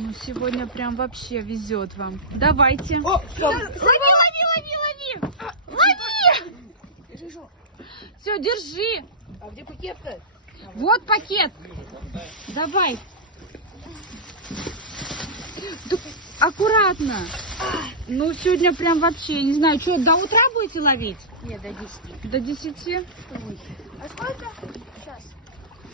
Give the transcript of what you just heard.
Ну, сегодня прям вообще везет вам. Давайте. О, все. Лови! Лови! Все, держи. А где пакет-то? Вот пакет. Давай. Да, аккуратно. Ну, сегодня прям вообще, не знаю, что, до утра будете ловить? Нет, до 10. До 10? А сколько? Сейчас.